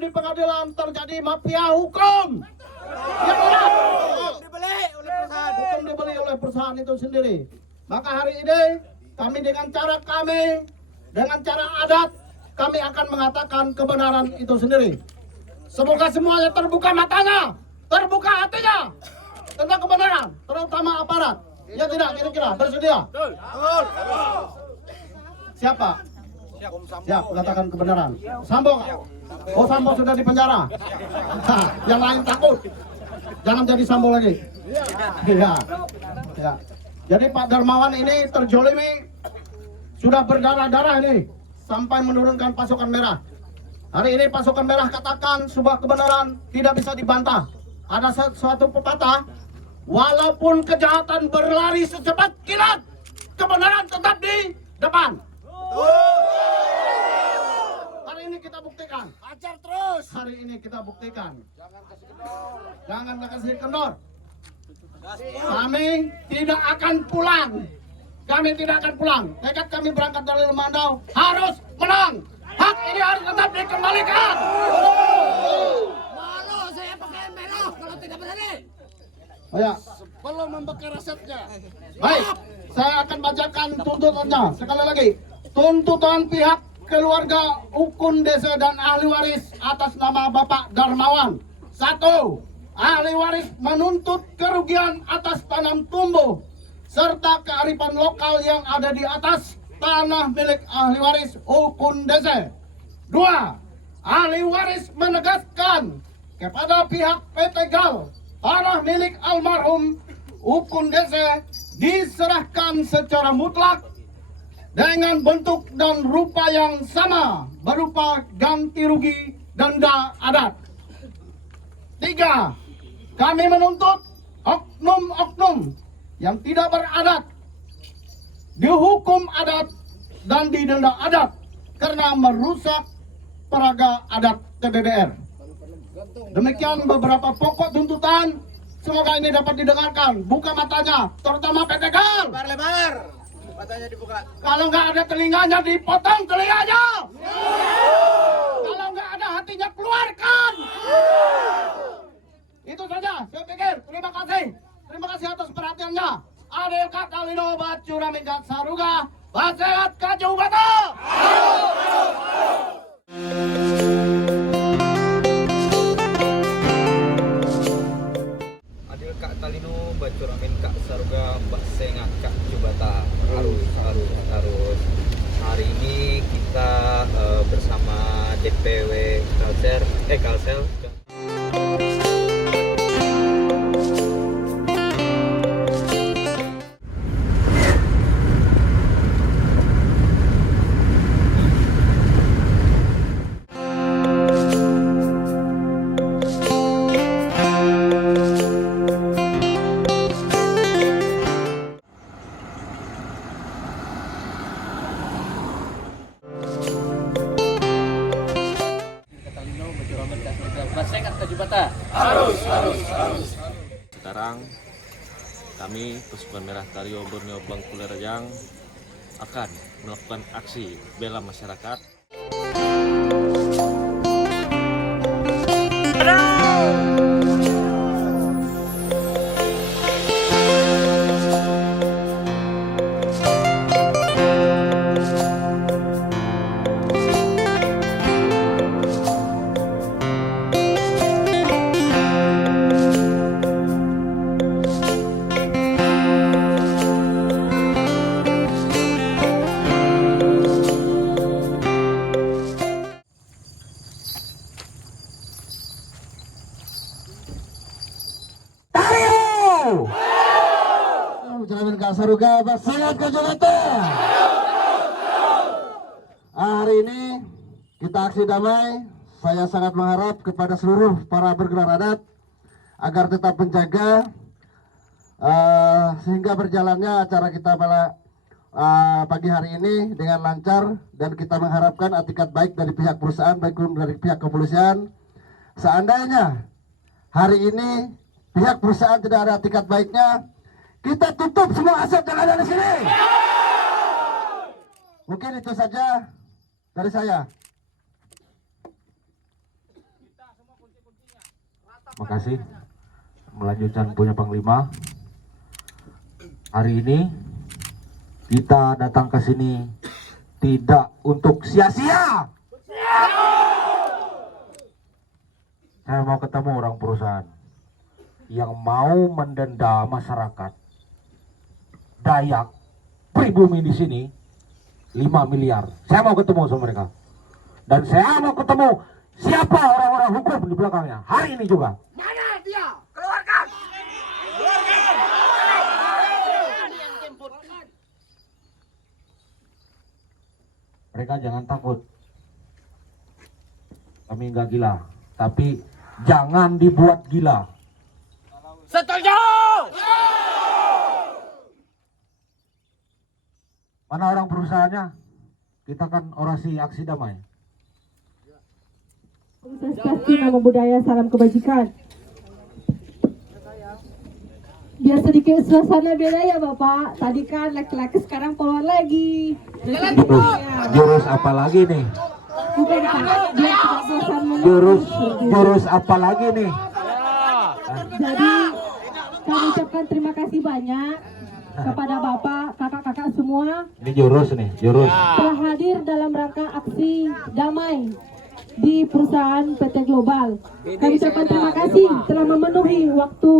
di pengadilan terjadi mafia hukum. Ya benar. Hukum dibeli oleh perusahaan itu sendiri. Maka hari ini kami dengan cara adat, kami akan mengatakan kebenaran itu sendiri. Semoga semuanya terbuka matanya, terbuka hatinya tentang kebenaran, terutama aparat. Ya tidak, kira-kira bersedia? Siapa? Siap mengatakan kebenaran. Sambo. Oh, Sambo sudah di penjara. Nah, yang lain takut. Jangan jadi Sambo lagi. Ya. Ya. Jadi Pak Darmawan ini terjolimi, sudah berdarah-darah ini sampai menurunkan pasukan merah. Hari ini pasukan merah katakan sebuah kebenaran tidak bisa dibantah. Ada suatu pepatah, walaupun kejahatan berlari secepat kilat, kebenaran tetap di depan. Hari ini kita buktikan. Ajar terus. Hari ini kita buktikan. Jangan kasih kendor. Kami tidak akan pulang. Kami tidak akan pulang. Tekad kami berangkat dari Lemandau harus menang. Hak ini harus tetap dikembalikan. Malu saya pakai merah kalau tidak berani. Oh ya. Belum membuka resepnya. Baik, saya akan bacakan tuntutannya. Sekali lagi, tuntutan pihak keluarga Ukun Dese dan ahli waris atas nama Bapak Darmawan. 1. Ahli waris menuntut kerugian atas tanam tumbuh serta kearifan lokal yang ada di atas tanah milik ahli waris Ukun Dese. 2. Ahli waris menegaskan kepada pihak PT GAL tanah milik almarhum Ukun Dese diserahkan secara mutlak dengan bentuk dan rupa yang sama berupa ganti rugi denda adat. 3. Kami menuntut oknum-oknum yang tidak beradat dihukum adat dan didenda adat karena merusak peraga adat TBBR. Demikian beberapa pokok tuntutan. Semoga ini dapat didengarkan. Buka matanya, terutama PT GAL. Lebar-lebar. Matanya dibuka. Kalau nggak ada telinganya, dipotong telinganya. Kalau nggak ada hatinya, keluarkan. Itu saja, saya pikir. Terima kasih. Terima kasih atas perhatiannya. Adil Katalino Bacura Minjat Saruga. Basehat Kaju Bata. Adil Kak Talino Bacura Minjat Saruga. Basehat Kaju Bata. Harus. Hari ini kita bersama DPW Kalsel. Sekarang kami Pasukan Merah Tario Borneo Bangku Lerajang akan melakukan aksi bela masyarakat. Jamin Kasaruga Basehat Kaju Bata. Hari ini kita aksi damai. Saya sangat mengharap kepada seluruh para bergerak adat agar tetap menjaga sehingga berjalannya acara kita pada pagi hari ini dengan lancar, dan kita mengharapkan etikat baik dari pihak perusahaan maupun dari pihak kepolisian. Seandainya hari ini pihak perusahaan tidak ada etikat baiknya, kita tutup semua aset yang ada di sini. Mungkin itu saja dari saya. Makasih. Melanjutkan punya Panglima. Hari ini kita datang ke sini tidak untuk sia-sia. Saya mau ketemu orang perusahaan yang mau mendenda masyarakat Dayak pribumi di sini 5 miliar. Saya mau ketemu sama mereka. Dan saya mau ketemu siapa orang-orang hukum di belakangnya. Hari ini juga. Mana dia? Keluarkan! Mereka jangan takut. Kami nggak gila, tapi jangan dibuat gila. Setuju! Mana orang perusahaannya? Kita kan orasi aksi damai. Prestasi nama budaya, salam kebajikan. Biar sedikit suasana beda ya Bapak. Tadi kan laki-laki, sekarang polwan lagi. Jurus apa lagi nih? Bukan Pak, biar tidak bosan Jurus apa lagi nih? Jadi kami ucapkan terima kasih banyak kepada Bapak, kakak-kakak semua Ini jurus nih, jurus. telah hadir dalam rangka aksi damai di perusahaan PT Global. Kami ucapkan terima kasih telah memenuhi waktu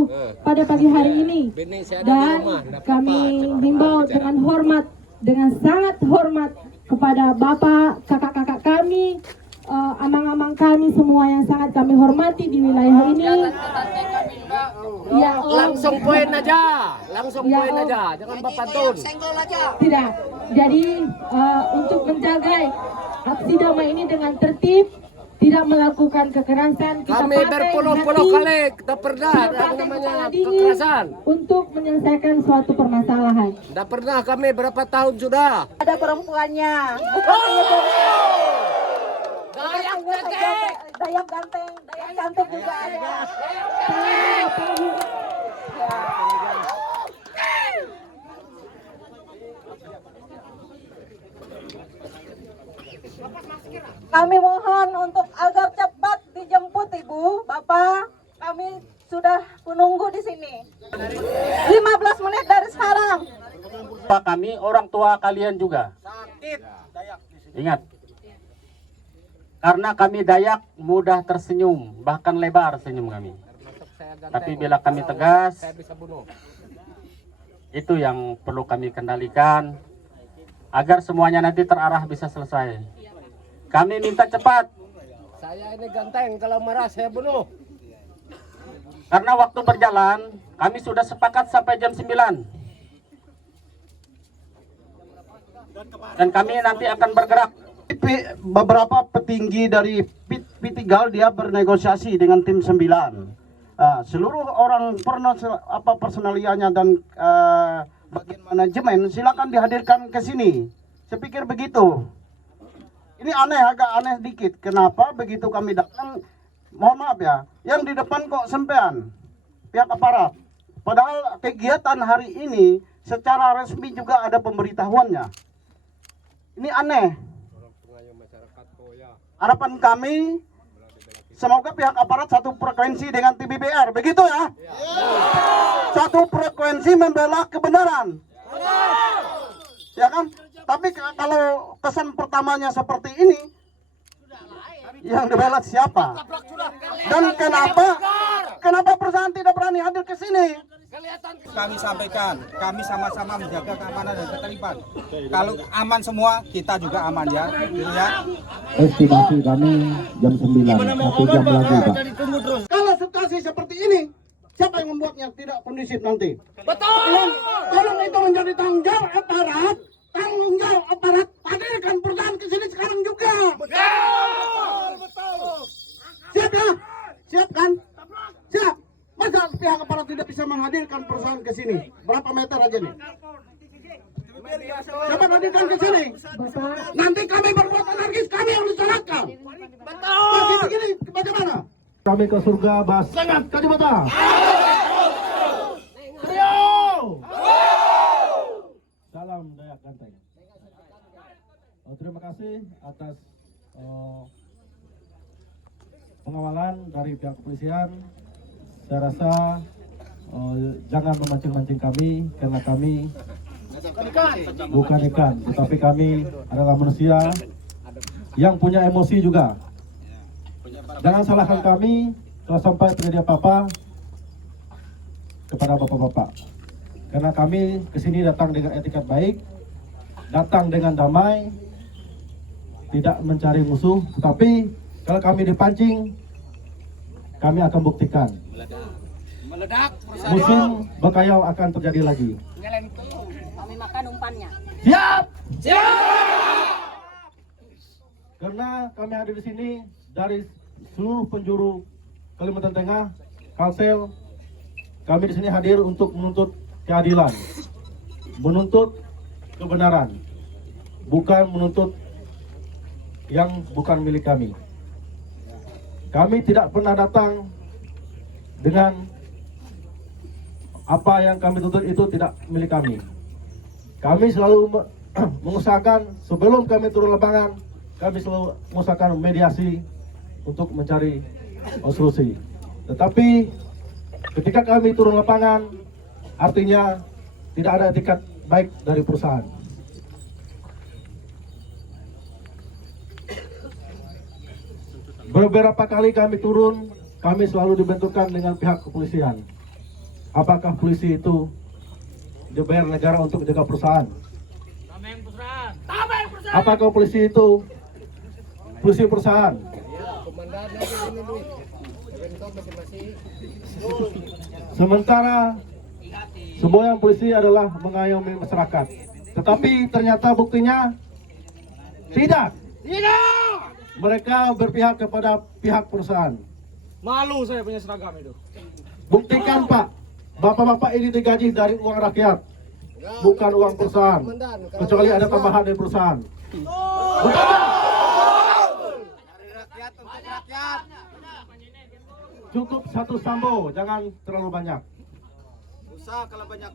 pada pagi hari ini, dan kami himbau dengan hormat, dengan sangat hormat kepada Bapak, kakak-kakak kami, amang-amang kami semua yang sangat kami hormati di wilayah ini. Ya Om. Langsung poin aja. Langsung Ya, poin Om. aja. Jangan bapantun. Tidak. Jadi untuk menjaga aksi damai ini dengan tertib, tidak melakukan kekerasan, kita Kami pakai berpuluh-puluh hati, kali kita pernah kita yang pakai namanya kepala dingin kekerasan. untuk menyelesaikan suatu permasalahan. Tidak pernah kami berapa tahun sudah. Ada perempuannya, bukan hanya Dayak ganteng, Dayak cantik juga ada. Kami mohon untuk agar cepat dijemput Ibu, Bapak. Kami sudah menunggu di sini 15 menit dari sekarang. Kami orang tua kalian juga. Ingat, karena kami Dayak mudah tersenyum, bahkan lebar senyum kami. Tapi bila kami tegas, itu yang perlu kami kendalikan agar semuanya nanti terarah bisa selesai. Kami minta cepat. Saya ini ganteng, kalau marah saya bunuh. Karena waktu berjalan, kami sudah sepakat sampai jam 9. Dan kami nanti akan bergerak. Beberapa petinggi dari P3 dia bernegosiasi dengan tim 9. Seluruh orang personaliannya dan bagian manajemen silakan dihadirkan ke sini. Saya pikir begitu. Ini agak aneh dikit. Kenapa begitu kami datang? Mohon maaf ya, yang di depan kok sempean pihak aparat. Padahal kegiatan hari ini secara resmi juga ada pemberitahuannya. Ini aneh. Harapan kami, semoga pihak aparat satu frekuensi dengan TBBR, begitu ya? Satu frekuensi membela kebenaran. Ya kan? Tapi kalau kesan pertamanya seperti ini, yang dibela siapa? Dan kenapa perusahaan tidak berani hadir ke sini? Kami sampaikan, kami sama-sama menjaga keamanan dan ketertiban. Kalau aman semua, kita juga aman ya. Estimasi kami jam 9, 1 jam lagi Pak. Kalau situasi seperti ini, siapa yang membuatnya tidak kondusif nanti? Betul. Tolong itu menjadi tanggung jawab aparat, hadirkan perusahaan ke sini sekarang juga. Betul. Siap ya? Siap kan? Siap. Masa pihak aparat tidak bisa menghadirkan perusahaan ke sini? Berapa meter aja nih? Siapa hadirkan ke sini? Nanti kami berbuat anarkis, kami yang disalahkan. Betul. Begini, bagaimana? Kami ke surga, Basengat Kalibata. Salam Dayak Ganteng. Terima kasih atas pengawalan dari pihak kepolisian. Saya rasa jangan memancing-mancing kami, karena kami bukan ikan, tetapi kami adalah manusia yang punya emosi juga. Jangan salahkan kami kalau sampai terjadi apa-apa kepada bapak-bapak. Karena kami kesini datang dengan etikat baik, datang dengan damai, tidak mencari musuh. Tetapi kalau kami dipancing, kami akan buktikan. Musim Bakayau akan terjadi lagi. Kami makan umpannya. Siap! Siap! Karena kami hadir di sini dari seluruh penjuru Kalimantan Tengah, Kalsel, kami di sini hadir untuk menuntut keadilan, menuntut kebenaran, bukan menuntut yang bukan milik kami. Kami tidak pernah datang dengan apa yang kami tuntut itu tidak milik kami. Kami selalu mengusahakan sebelum kami turun lapangan, kami selalu mengusahakan mediasi untuk mencari solusi. Tetapi ketika kami turun lapangan, artinya tidak ada etikat baik dari perusahaan. Beberapa kali kami turun, kami selalu dibenturkan dengan pihak kepolisian. Apakah polisi itu dibayar negara untuk menjaga perusahaan? Apakah polisi itu polisi perusahaan? Sementara semua yang polisi adalah mengayomi masyarakat. Tetapi ternyata buktinya tidak. Mereka berpihak kepada pihak perusahaan. Malu saya punya seragam itu. Buktikan Pak, bapak-bapak ini digaji dari uang rakyat, bukan uang perusahaan. Kecuali ada tambahan dari perusahaan. Betul Pak? Cukup satu sambo, jangan terlalu banyak. Usaha kalau banyak.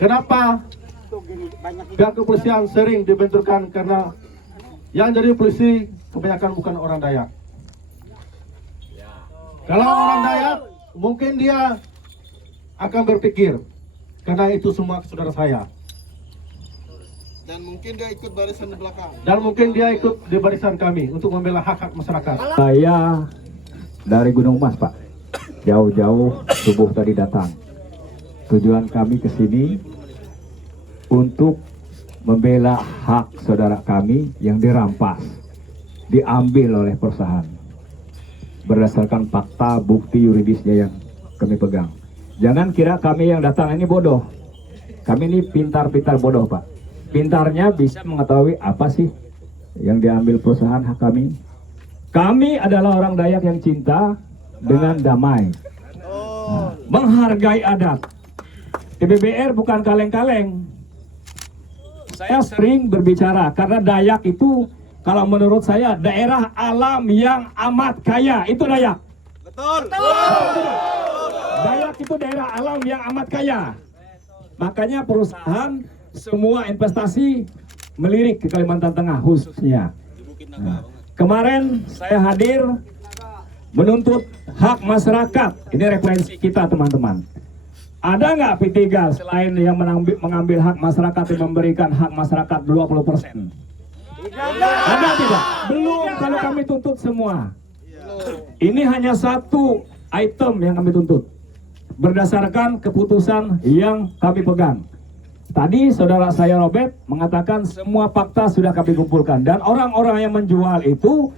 Kenapa pihak kepolisian sering dibenturkan? Karena yang jadi polisi kebanyakan bukan orang Dayak. Kalau orang Dayak mungkin dia akan berpikir karena itu semua saudara saya. Dan mungkin dia ikut barisan di belakang. Dan mungkin dia ikut di barisan kami untuk membela hak-hak masyarakat. Saya dari Gunung Mas, Pak. Jauh-jauh subuh tadi datang. Tujuan kami ke sini untuk membela hak saudara kami yang dirampas, diambil oleh perusahaan. Berdasarkan fakta bukti yuridisnya yang kami pegang. Jangan kira kami yang datang ini bodoh. Kami ini pintar-pintar bodoh, Pak. Pintarnya bisa mengetahui apa sih yang diambil perusahaan hak kami. Kami adalah orang Dayak yang cinta dengan damai, menghargai adat. TBBR bukan kaleng-kaleng. Saya sering berbicara karena Dayak itu kalau menurut saya daerah alam yang amat kaya, itu Dayak. Betul. Dayak itu daerah alam yang amat kaya. Makanya perusahaan semua investasi melirik ke Kalimantan Tengah khususnya. Nah, kemarin saya hadir menuntut hak masyarakat. Ini referensi kita teman-teman. Ada nggak P3 selain yang mengambil hak masyarakat yang memberikan hak masyarakat 20%? Ada tidak? Belum, kalau kami tuntut semua. Ini hanya satu item yang kami tuntut. Berdasarkan keputusan yang kami pegang. Tadi saudara saya Robert mengatakan semua fakta sudah kami kumpulkan. Dan orang-orang yang menjual itu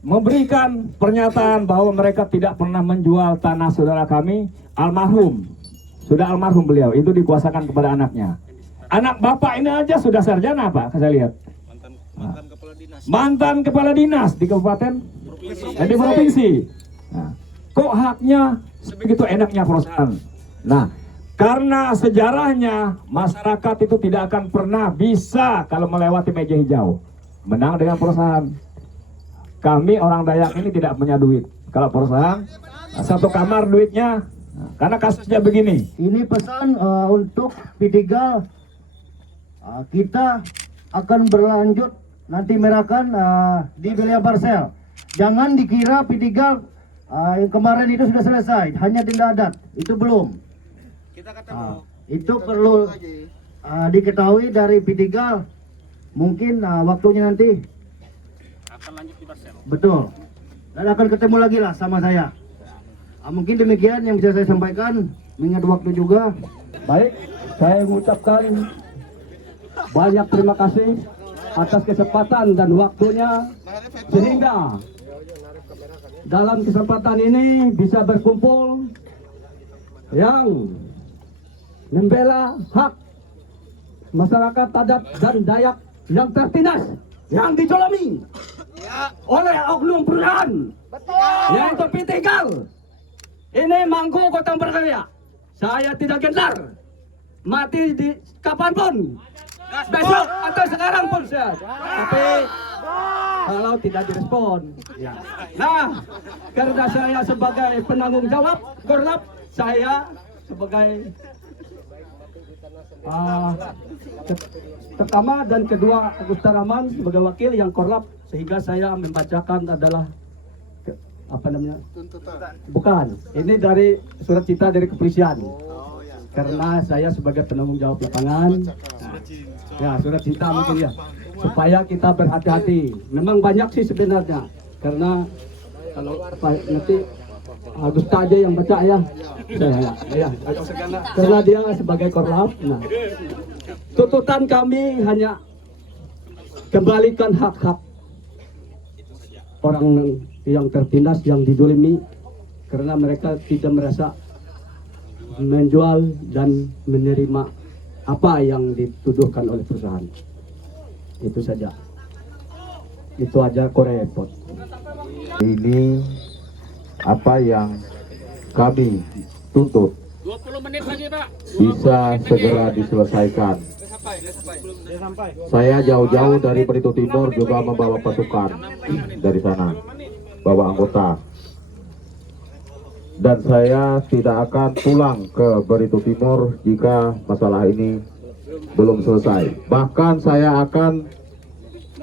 memberikan pernyataan bahwa mereka tidak pernah menjual tanah saudara kami almarhum. Sudah almarhum beliau, itu dikuasakan kepada anaknya. Anak bapak ini aja sudah sarjana Pak, saya lihat. Mantan kepala dinas di kabupaten dan di provinsi. Nah, kok haknya sebegitu enaknya perusahaan? Nah, karena sejarahnya masyarakat itu tidak akan pernah bisa kalau melewati meja hijau menang dengan perusahaan. Kami orang Dayak ini tidak punya duit. Kalau perusahaan satu kamar duitnya, karena kasusnya begini. Ini pesan untuk Pitiggal, kita akan berlanjut nanti merakan di wilayah Parsel. Jangan dikira Pitiggal yang kemarin itu sudah selesai, hanya denda adat, itu belum. Itu perlu diketahui dari Pitiggal. Mungkin waktunya nanti akan lanjut di Parsel. Betul. Dan akan ketemu lagi lah sama saya. Mungkin demikian yang bisa saya sampaikan, mengingat waktu juga. Baik, saya mengucapkan banyak terima kasih atas kesempatan dan waktunya, sehingga dalam kesempatan ini bisa berkumpul yang membela hak masyarakat adat dan Dayak yang tertindas, yang dijolimi oleh oknum perusahaan, yaitu Pitiggal. Ini mangku Kota Berkarya. Saya tidak gentar mati di kapanpun, besok atau sekarang pun saya. Tapi kalau tidak direspon, ya. Nah, karena saya sebagai penanggung jawab Korlap, saya sebagai pertama dan kedua Agus Taraman sebagai wakil yang Korlap, sehingga saya membacakan adalah apa namanya? Bukan, ini dari surat cita dari kepolisian. Karena saya sebagai penanggung jawab lapangan, ya surat cita mungkin ya, supaya kita berhati-hati. Memang banyak sih sebenarnya, karena kalau nanti Agus aja yang baca ya, saya karena dia sebagai Korlap. Nah, tuntutan kami hanya kembalikan hak-hak orang yang tertindas, yang didolimi, karena mereka tidak merasa menjual dan menerima apa yang dituduhkan oleh perusahaan. Itu saja. Itu aja kok repot. Ini apa yang kami tuntut 20 menit lagi Pak. bisa segera diselesaikan. Saya jauh-jauh dari Barito Timur juga membawa pasukan dari sana, bawa anggota. Dan saya tidak akan pulang ke Barito Timur jika masalah ini belum selesai. Bahkan saya akan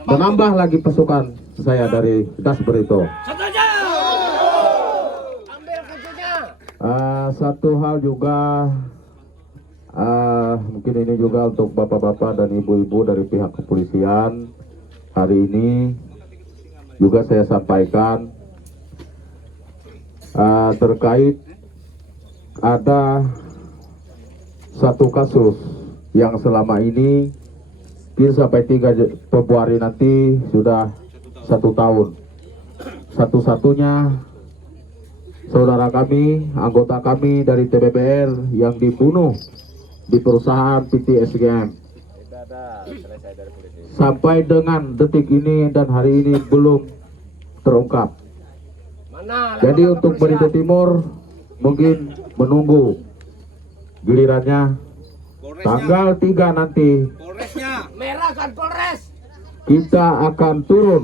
menambah lagi pasukan saya dari Das Barito. Satu hal juga, mungkin ini juga untuk bapak-bapak dan ibu-ibu dari pihak kepolisian. Hari ini juga saya sampaikan terkait ada satu kasus yang selama ini sampai 3 Februari nanti sudah 1 tahun. Satu-satunya saudara kami, anggota kami dari TBBR yang dibunuh di perusahaan PT SGM. Sampai dengan detik ini dan hari ini belum terungkap. Jadi untuk Barito Timur mungkin menunggu gilirannya tanggal 3 nanti. Kita akan turun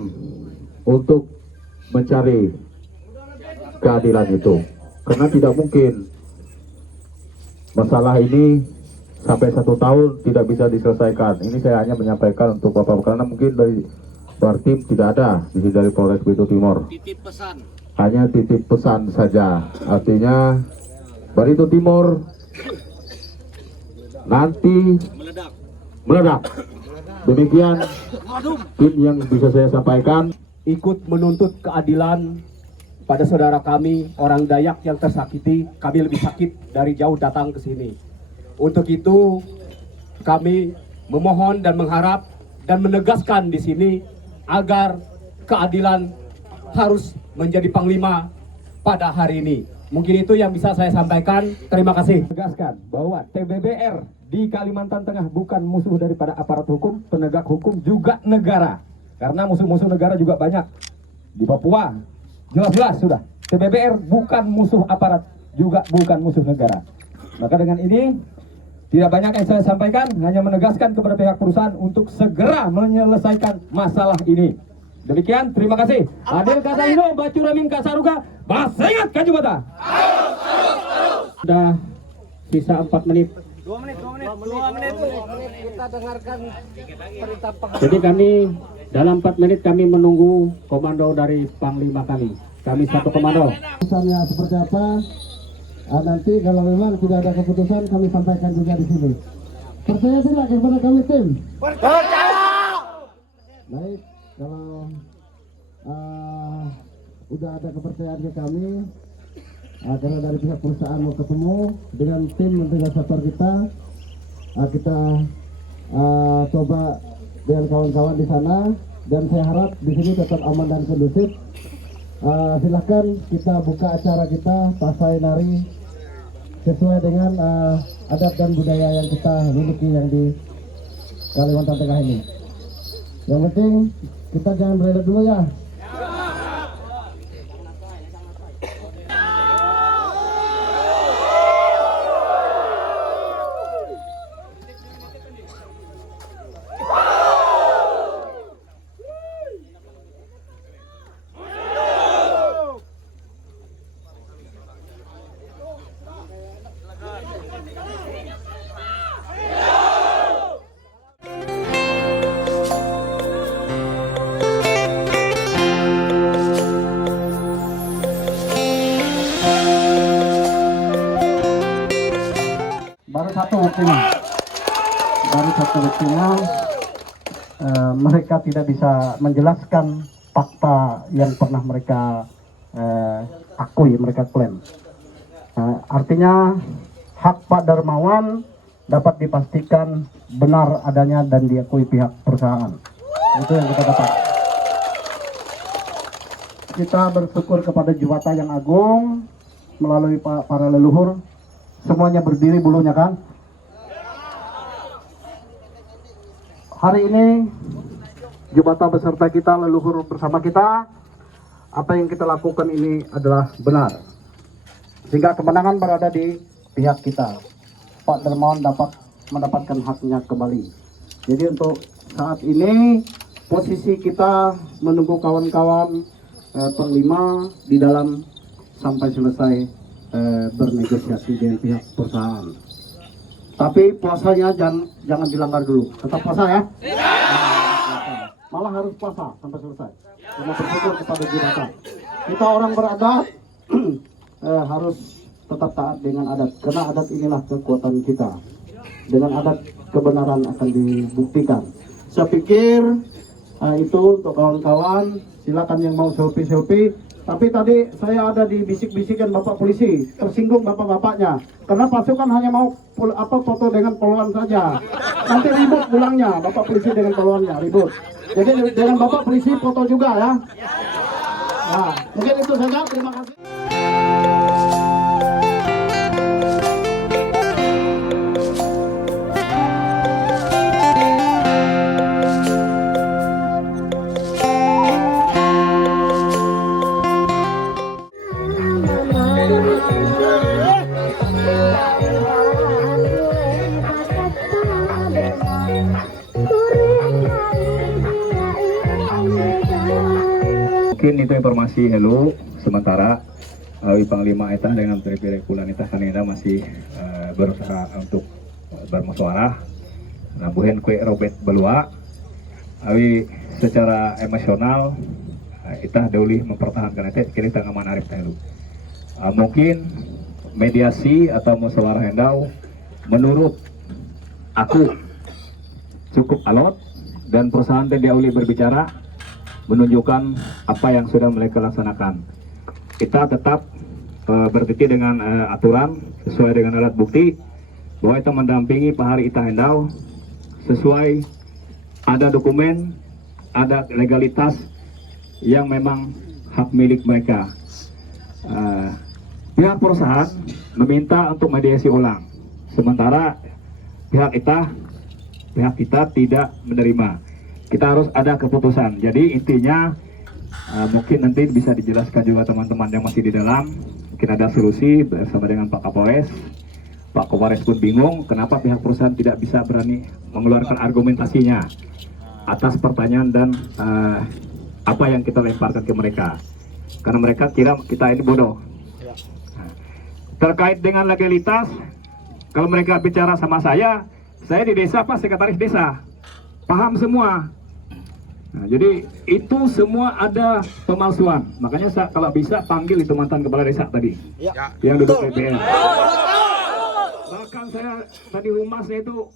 untuk mencari keadilan itu, karena tidak mungkin masalah ini sampai 1 tahun tidak bisa diselesaikan. Ini saya hanya menyampaikan untuk bapak, karena mungkin dari Bartim tidak ada di sini dari Polres Barito Timur. Titip pesan. Hanya titip pesan saja. Artinya Barito Timur nanti meledak. Demikian yang bisa saya sampaikan. Ikut menuntut keadilan pada saudara kami, orang Dayak yang tersakiti. Kami lebih sakit dari jauh datang ke sini. Untuk itu kami memohon dan mengharap dan menegaskan di sini agar keadilan harus menjadi panglima pada hari ini. Mungkin itu yang bisa saya sampaikan. Terima kasih. Tegaskan bahwa TBBR di Kalimantan Tengah bukan musuh daripada aparat hukum, penegak hukum, juga negara. Karena musuh-musuh negara juga banyak. Di Papua, jelas-jelas sudah. TBBR bukan musuh aparat, juga bukan musuh negara. Maka dengan ini, tidak banyak yang saya sampaikan, hanya menegaskan kepada pihak perusahaan untuk segera menyelesaikan masalah ini. Demikian, terima kasih. Adil Kasalino, Bacuramin Kasaruga, Basengat Kajubata. Sudah sisa 4 menit. 2 menit. Kita dengarkan perintah Jadi kami dalam 4 menit kami menunggu komando dari Panglima kami. Kami satu komando. Keputusannya seperti apa? Nanti kalau memang tidak ada keputusan kami sampaikan juga di sini. Percaya tidak kepada kami tim? Percaya. Baik, kalau udah ada kepercayaan ke kami, karena dari pihak perusahaan mau ketemu dengan tim investigator kita, kita coba dengan kawan-kawan di sana, dan saya harap di sini tetap aman dan kondusif. Silahkan kita buka acara kita pasai nari sesuai dengan adat dan budaya yang kita miliki yang di Kalimantan Tengah ini. Yang penting kita jangan beredar dulu ya. Baru satu buktinya mereka tidak bisa menjelaskan fakta yang pernah mereka akui, mereka klaim. Artinya hak Pak Darmawan dapat dipastikan benar adanya dan diakui pihak perusahaan. Itu yang kita dapat. Kita bersyukur kepada Jubata yang agung melalui para leluhur. Semuanya berdiri bulunya kan? Hari ini Jubata beserta kita, leluhur bersama kita, apa yang kita lakukan ini adalah benar. Sehingga kemenangan berada di pihak kita. Pak Darmawan dapat mendapatkan haknya kembali. Jadi untuk saat ini posisi kita menunggu kawan-kawan Panglima di dalam sampai selesai bernegosiasi dengan pihak perusahaan. Tapi puasanya jangan dilanggar dulu. Tetap puasa ya. Malah harus puasa sampai selesai. Karena bersyukur kepada Jubata. Kita orang beradat harus tetap taat dengan adat. Karena adat inilah kekuatan kita. Dengan adat kebenaran akan dibuktikan. Saya pikir itu untuk kawan-kawan. Silakan yang mau selfie-selfie. Tapi tadi saya ada di bisik-bisikan Bapak Polisi, tersinggung Bapak-bapaknya. Karena pasukan hanya mau foto dengan poluan saja. Nanti ribut pulangnya, Bapak Polisi dengan poluannya, ribut. Jadi dengan Bapak Polisi foto juga ya. Nah, mungkin itu saja, terima kasih. Mungkin itu informasi hello sementara Panglima Eta dengan Menteri Pulan Eta Kaneda masih berusaha untuk bermusyawarah. Nabuhen kue Robert Belua awi secara emosional Eta dauli mempertahankan Eta kini tengah manarif hello. Mungkin mediasi atau musyawarah hendau menurut aku cukup alot dan perusahaan TDAuli berbicara menunjukkan apa yang sudah mereka laksanakan. Kita tetap bertiti dengan aturan sesuai dengan alat bukti bahwa itu mendampingi Pak Hari Ita Hendau sesuai ada dokumen, ada legalitas yang memang hak milik mereka. Pihak perusahaan meminta untuk mediasi ulang. Sementara pihak kita tidak menerima. Kita harus ada keputusan. Jadi intinya mungkin nanti bisa dijelaskan juga teman-teman yang masih di dalam. Mungkin ada solusi bersama dengan Pak Kapolres. Pak Kapolres pun bingung kenapa pihak perusahaan tidak bisa berani mengeluarkan argumentasinya atas pertanyaan dan apa yang kita lemparkan ke mereka. Karena mereka kira kita ini bodoh. Terkait dengan legalitas, kalau mereka bicara sama saya di desa Pak, sekretaris desa, paham semua. Nah, jadi itu semua ada pemalsuan. Makanya kalau bisa panggil itu mantan kepala desa tadi, yang duduk DPR. Bahkan saya tadi humasnya itu,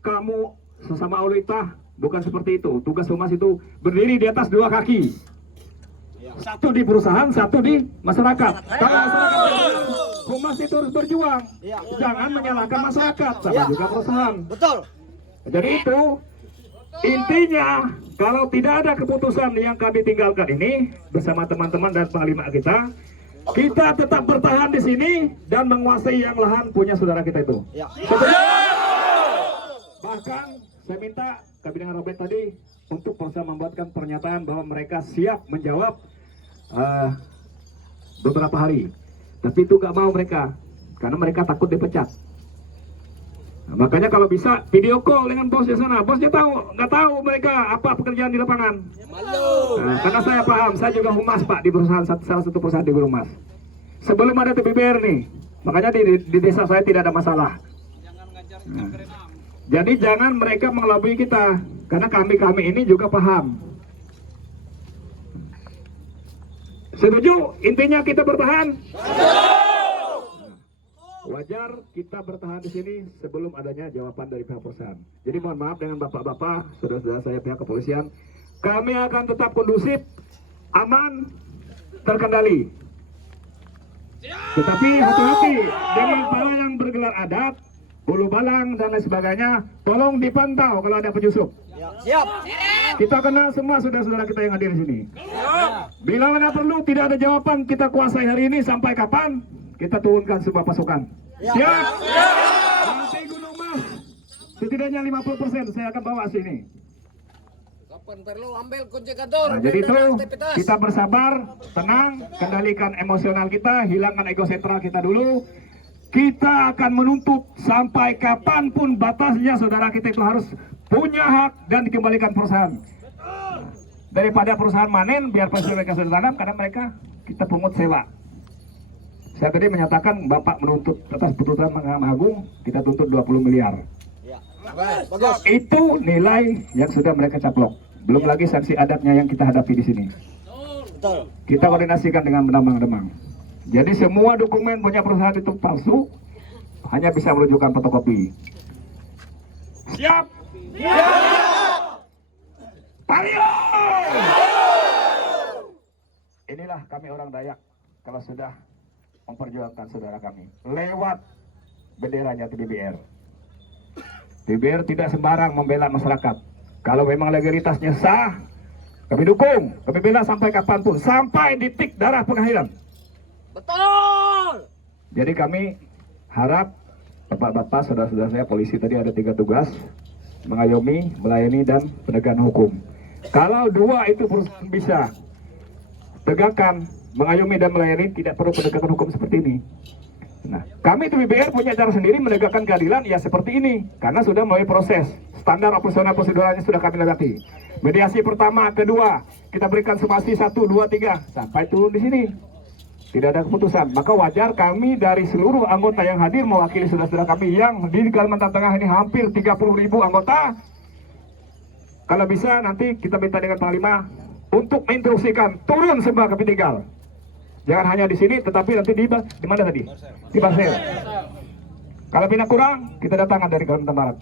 kamu sesama Aulita bukan seperti itu. Tugas humas itu berdiri di atas dua kaki. Satu di perusahaan, satu di masyarakat. Kalau masyarakat, humas itu harus berjuang. Jangan menyalahkan masyarakat, sama juga perusahaan. Betul. Jadi itu intinya, kalau tidak ada keputusan yang kami tinggalkan ini bersama teman-teman dan panglima kita tetap bertahan di sini dan menguasai yang lahan punya saudara kita itu. Bahkan saya minta Kabinda Robert tadi untuk berusaha membuatkan pernyataan bahwa mereka siap menjawab beberapa hari. Tapi itu gak mau mereka, karena mereka takut dipecat. Nah, makanya kalau bisa video call dengan bos di sana. Bosnya nggak tahu mereka apa pekerjaan di lapangan. Nah, karena saya paham, saya juga humas Pak di perusahaan, salah satu perusahaan di Humas. Sebelum ada TBBR nih, makanya di desa saya tidak ada masalah. Nah, jadi jangan mereka mengelabui kita, karena kami ini juga paham. Setuju? Intinya kita bertahan. Wajar kita bertahan di sini sebelum adanya jawaban dari pihak perusahaan. Jadi mohon maaf dengan bapak-bapak, saudara-saudara saya pihak kepolisian, kami akan tetap kondusif, aman, terkendali. Tetapi hati-hati dengan para yang bergelar adat, bulu balang dan lain sebagainya, tolong dipantau kalau ada penyusup. Siap. Kita kenal semua saudara-saudara kita yang hadir di sini. Bila mana perlu tidak ada jawaban kita kuasai hari ini sampai kapan, kita turunkan sebuah pasukan. Siap. Nanti Gunung Mas setidaknya 50% saya akan bawa sini. Nah, jadi itu kita bersabar, tenang, kendalikan emosional kita, hilangkan ego sentral kita dulu. Kita akan menuntut sampai kapanpun batasnya saudara kita itu harus punya hak dan dikembalikan perusahaan. Daripada perusahaan manen, biar pasti mereka sudah tanam, karena mereka kita pungut sewa. Saya tadi menyatakan Bapak menuntut atas putusan Mahkamah Agung, kita tuntut 20 miliar. Itu nilai yang sudah mereka caplok. Belum lagi sanksi adatnya yang kita hadapi di sini. Kita koordinasikan dengan Demang. Jadi semua dokumen punya perusahaan itu palsu, hanya bisa menunjukkan fotokopi. Siap? Tario! Inilah kami orang Dayak kalau sudah memperjuangkan saudara kami lewat benderanya TBBR. TBBR tidak sembarang membela masyarakat. Kalau memang legalitasnya sah, kami dukung, kami bela sampai kapanpun, sampai titik darah pengakhiran. Betul. Jadi kami harap bapak-bapak, saudara-saudara saya polisi tadi ada 3 tugas: mengayomi, melayani, dan penegakan hukum. Kalau 2 itu perusahaan bisa tegakkan, mengayomi dan melayani, tidak perlu penegakan hukum seperti ini. Nah, kami TBBR punya cara sendiri menegakkan keadilan ya seperti ini, karena sudah melalui proses standar operasional proseduralnya sudah kami lewati. Mediasi pertama, kedua, kita berikan somasi 1, 2, 3 sampai turun di sini. Tidak ada keputusan, maka wajar kami dari seluruh anggota yang hadir mewakili saudara-saudara kami yang di Kalimantan Tengah ini hampir 30.000 anggota. Kalau bisa nanti kita minta dengan Panglima untuk menginstruksikan turun semua ke Pitinggal. Jangan hanya di sini, tetapi nanti di mana tadi? Di Barsel. Kalau bina kurang, kita datangkan dari Kalimantan Barat.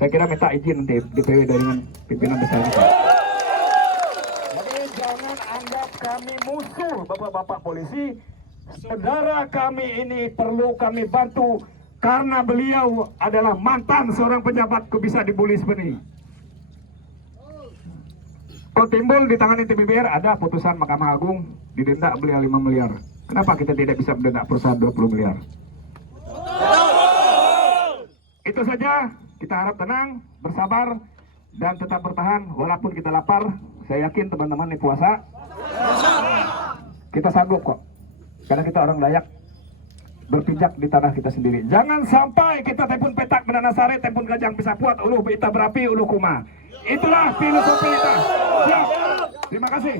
Saya kira minta izin nanti DPW dengan pimpinan besar kita. Jadi jangan anggap kami musuh, bapak-bapak polisi. Saudara kami ini perlu kami bantu karena beliau adalah mantan seorang pejabat kok bisa dibully seperti ini. Kalau timbul di tangan TBBR ada putusan Mahkamah Agung didenda beliau 5 miliar. Kenapa kita tidak bisa mendenda perusahaan 20 miliar? Itu saja, kita harap tenang, bersabar, dan tetap bertahan walaupun kita lapar. Saya yakin teman-teman ini puasa, kita sanggup kok, karena kita orang Dayak berpijak di tanah kita sendiri. Jangan sampai kita tepun petak bendana sare, tepun gajang bisa puat, uluh kita berapi, uluh kuma. Itulah filosofi kita. Siap. Terima kasih.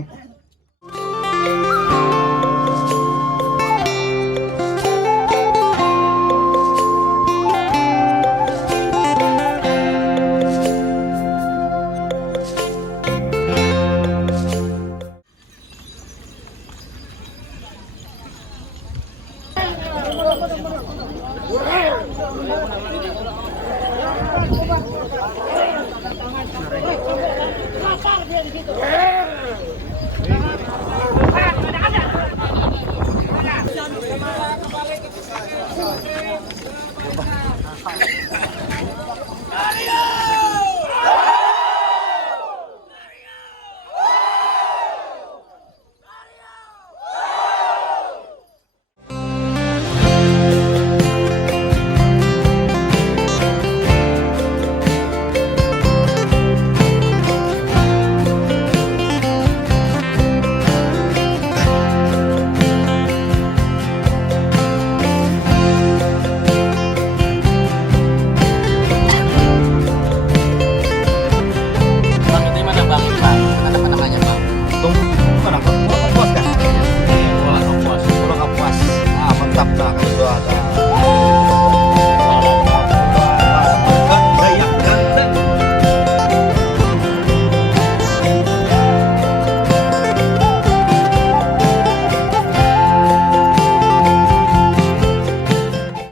Lapar dia di situ.